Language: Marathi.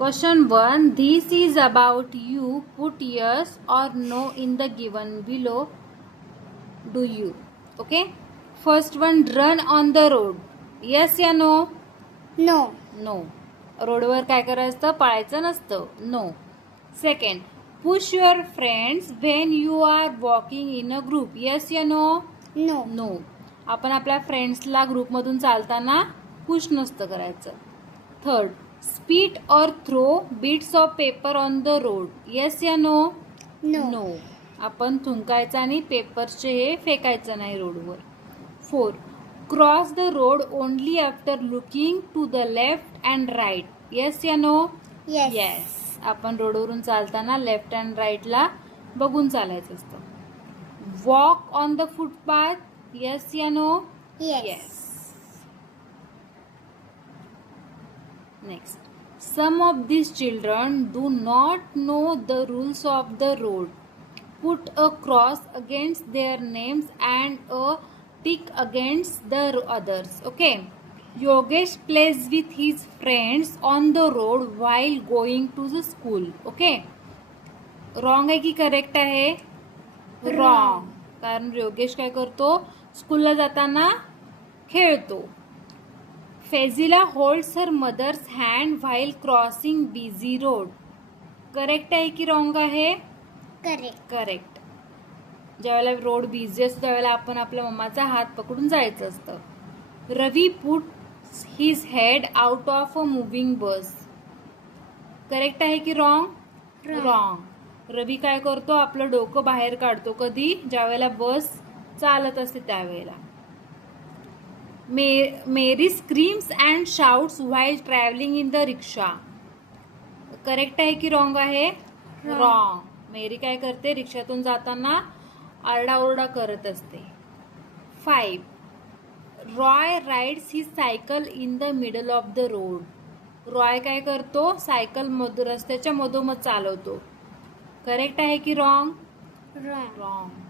Question 1. This is about you. Put yes or no in the given below. Do you? Okay. First one, run on the road. Yes या no? No. No. रोडवर काय करायचं? पळायचं नसतं. No. Second, push your friends when you are walking in a group. Yes या no? No. No. आपण आपल्या फ्रेंड्सला ग्रुपमधून चालताना पुश नसतं करायचं. थर्ड, स्पीट और throw bits of paper on the road. Yes या नो? No. नो. आपण थुंकायचं आणि पेपरचे हे फेकायचं नाही रोडवर. Four, cross the road only after looking to the left and right. Yes या नो? Yes. येस. आपण रोडवरून चालताना लेफ्ट अँड राईटला बघून चालायचं असतं. Walk on the footpath. Yes या no? Yes. Next, some of these children do not know the rules of the road. Put a cross against their names and a tick against the others. Okay. Yogesh plays with his friends on the road while going to the school. Okay. Wrong आहे की करेक्ट आहे? Wrong. कारण योगेश काय करतो? स्कूलला जाताना खेळतो. Fazila holds her mother's hand while crossing busy road. Correct आहे की रॉंग आहे? Correct. करेक्ट. ज्यावेळेला रोड बिझी असतो त्यावेळेला आपण आपल्या मम्माचा हात पकडून जायचं असतं. Ravi put his head out of a moving bus. Correct आहे की रॉंग? Wrong. रॉंग. रवी काय करतो? आपलं डोकं बाहेर काढतो. कधी? ज्यावेळेला बस चालत असते त्यावेळेला. Mary screams and shouts while travelling in the rickshaw. Correct आहे की रॉंग आहे? Wrong. रॉंग. मेरी काय करते? रिक्षातून जाताना आरडाओरडा करत असते. 5. Roy rides he cycle in the middle of the road. Roy काय करतो? सायकल रस्त्याच्या मधोमध चालवतो. करेक्ट आहे की रॉंग? Wrong. रॉंग.